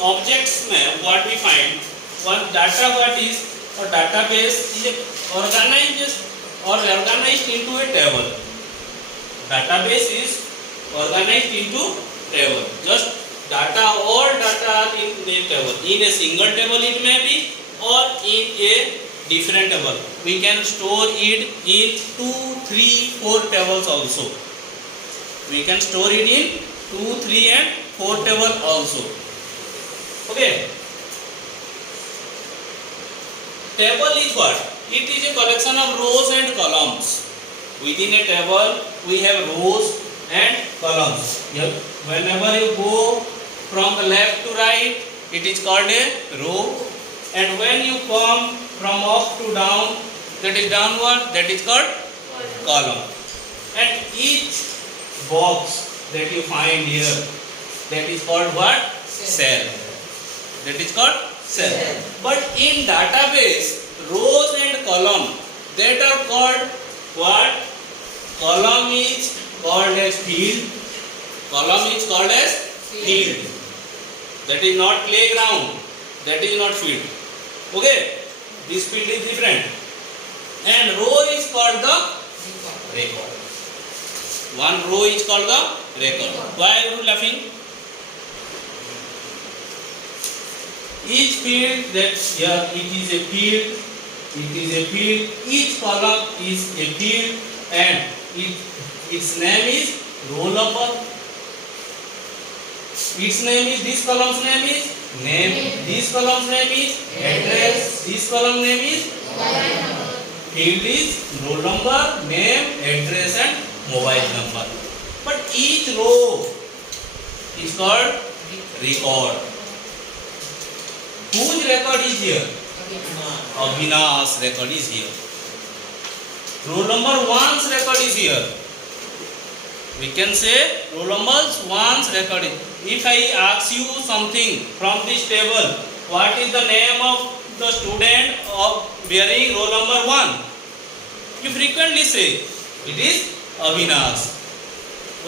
objects में what we find one data what is a database is organized into a table. Database is organized into table. Just data, all data in the table. In a single table it may be, or in a different table. We can store it in 2, 3, 4 tables also. We can store it in 2, 3 and 4 table also. Okay. Table is what? It is a collection of rows and columns. Within a table we have rows and columns. Whenever you go from the left to right, it is called a row, and when you come from up to down, that is downward, that is called column. And each box that you find here, that is called what? Cell. That is called cell. But in database, rows and column, that are called what? Column is called as field. Column is called as field. That is not playground. That is not field. Okay? This field is different. And row is called the record. One row is called the record. Why are you laughing? Each field, that here it is a field. It is a field. Each column is a field, and its name is roll number. Its name is, this column's name is name. This column's name is address. This column name is field is roll number, name, address and mobile number. But each row is called record. Whose record is here? Avinash record is here. Roll number 1's record is here. We can say roll number 1's record is. If I ask you something from this table, what is the name of the student of bearing roll number 1? You frequently say it is Avinash.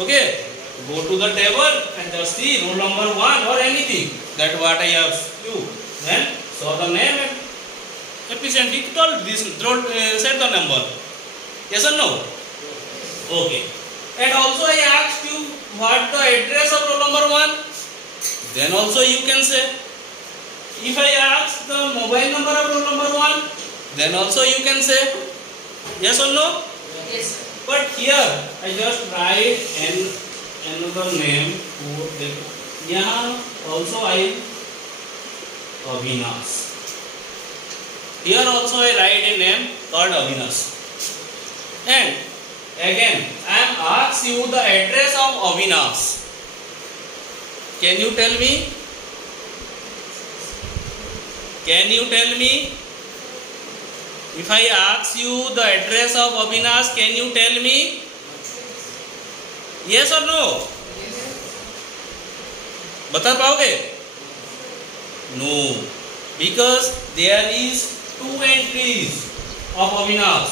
Okay, go to the table and just see roll number 1 or anything. That what I asked you. Then saw the name and efficiently told this, said the number. Yes or no? Okay. And also I asked you what the address of roll number 1. Then also you can say. If I ask the mobile number of roll number 1, then also you can say. Yes or no? Yes. But here I just write another name. Here also I Avinash. Here also I write a name called Avinash. And again I am asked you the address of Avinash. Can you tell me? Can you tell me? If I ask you the address of Avinash, can you tell me? Yes or no? बता पाओगे? No, because there is 2 entries of Avinash.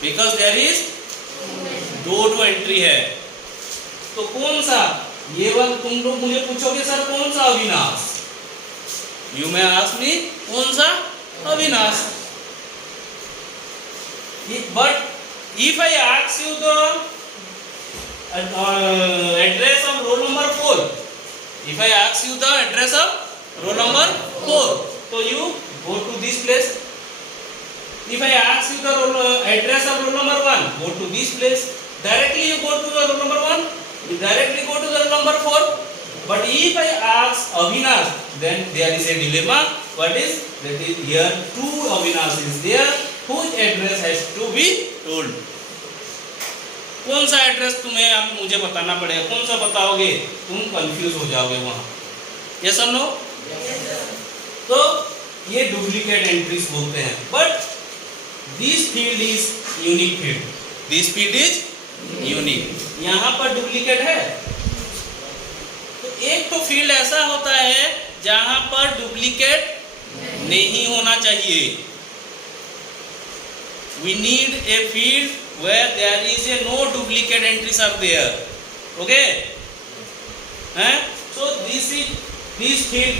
Because there is 2 entry है. तो कौन सा? ये वाला तुम लोग मुझे पूछोगे सर कौन सा Avinash? You may ask me कौन सा Avinash? But if I ask you the address of roll number 4, if I ask you the address of roll number 4, so you go to this place. If I ask you the address of roll number 1, go to this place. Directly you go to the roll number 1, you directly go to the roll number 4. But if I ask Avinash, then there is a dilemma. What is? That is here 2 Avinash is there. Whose address has to be told? कौन सा address तुम्हें अब मुझे बताना पड़ेगा? कौन सा बताओगे? तुम कंफ्यूज हो जाओगे वहां. Yes or no? तो ये डुप्लीकेट एंट्रीज बोलते हैं. But this field is unique field. This field is unique. यहाँ पर डुप्लीकेट है. तो एक तो फील्ड ऐसा होता है जहां पर डुप्लीकेट नहीं होना चाहिए. We need a field where there is a no duplicate entries are there. Okay? So this is this field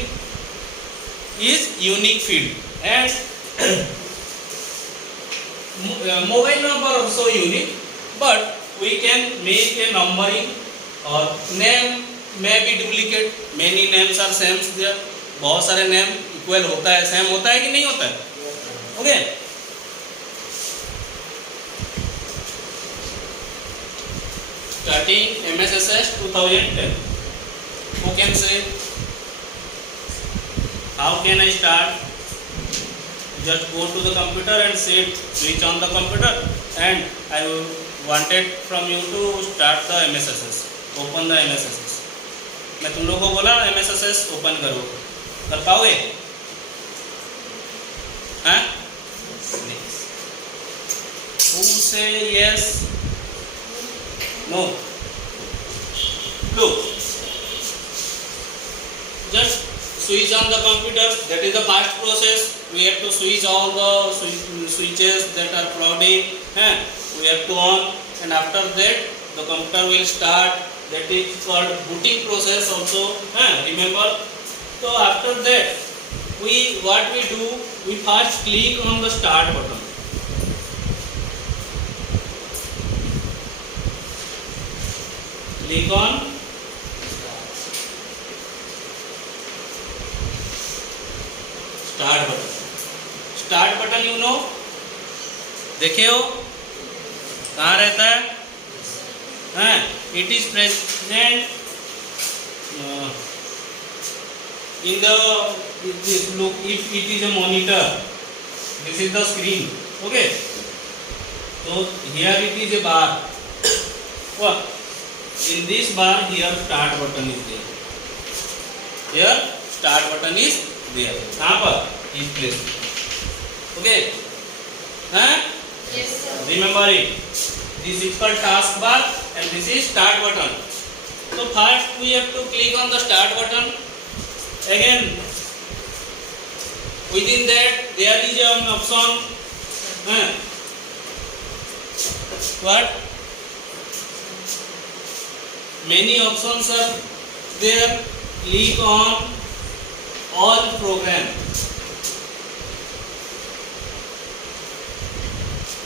is unique field, and mobile number also unique, but we can make a numbering or name may be duplicate. Many names are same there. बहुत सारे name equal होता है, same होता है कि नहीं होता है? Okay, starting MSSS 2010. Who can say? How can I start? Just go to the computer and say switch on the computer, and I wanted from you to start the MSSS. Open the MSSS. मैं तुम लोगों को बोला MSSS open करो, कर पाओगे? हाँ? Who say yes? No. Look. Just switch on the computer. That is the fast process. We have to switch all the switches that are floating. We have to on, and after that the computer will start. That is called booting process also. Remember? So after that, what we do? We first click on the start button. Click on start button. Start button you know, देखे हो कहाँ रहता है? It is present in the, look, if it is a monitor, this is the screen. Okay, so here it is a bar. What? In this bar here start button is there. Here start button is there. कहाँ पर? Is placed. Okay? Yes, sir. Remember it. This is called taskbar and this is start button. So first we have to click on the start button. Again, within that there is an option. What? Many options are there. Click on all program.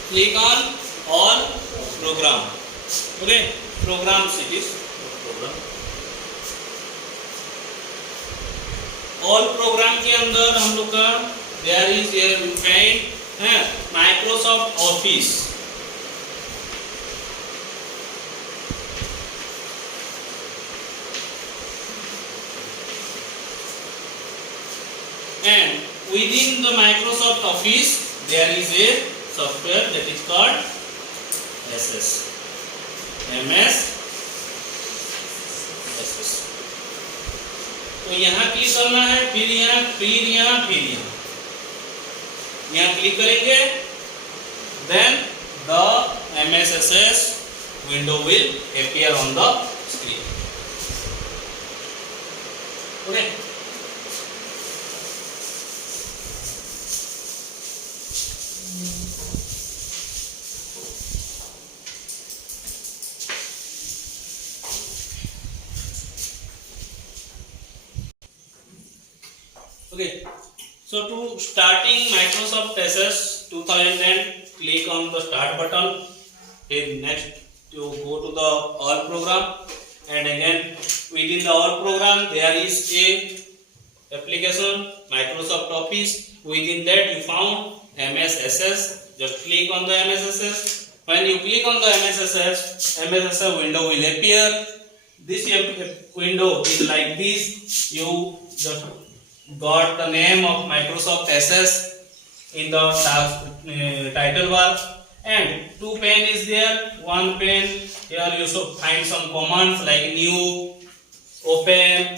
Click on all program. Okay, programs it is. Program. All program के अंदर हम लोग का there is a find Microsoft Office. And within the Microsoft Office there is a software that is called SS. MS SS. तो यहाँ click करना है, फिर यहाँ क्लिक करेंगे, then the MSSS window will appear on the screen. Okay. Okay, so to starting Microsoft SS 2010, click on the start button. Then next you go to the all program, and again within the all program there is a application Microsoft Office. Within that you found MSSS. Just click on the MSSS. When you click on the MSSS window will appear. This window is like this. You just got the name of Microsoft SS in the title bar, and two pane is there. One pane here you should find some commands like new, open,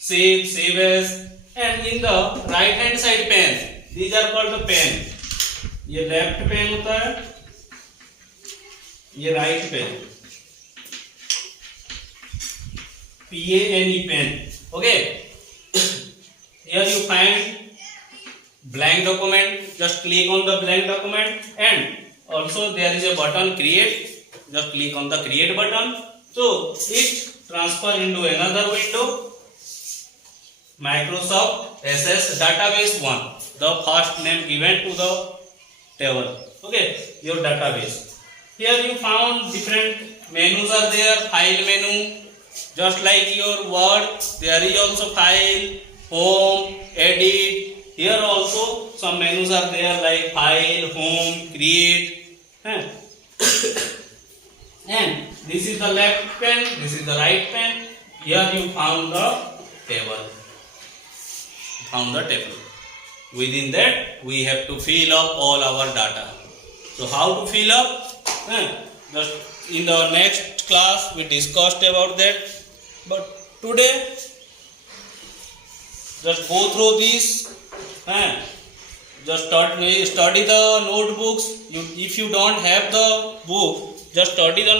save as, and in the right hand side pane, these are called the pane. ये left pane होता है, ये right pane, PANE pen. Okay. Here you find blank document. Just click on the blank document, and also there is a button create. Just click on the create button. So it transfer into another window. Microsoft SS database 1, the first name given to the table. Okay, your database. Here you found different menus are there. File menu, just like your Word, there is also file, home, edit. Here also some menus are there like file, home, create. And this is the left pane, this is the right pane. Here you found the table. Within that we have to fill up all our data. So how to fill up? Just in the next class we discussed about that. But today just go through this. Just study the notebooks. If you don't have the book, just study the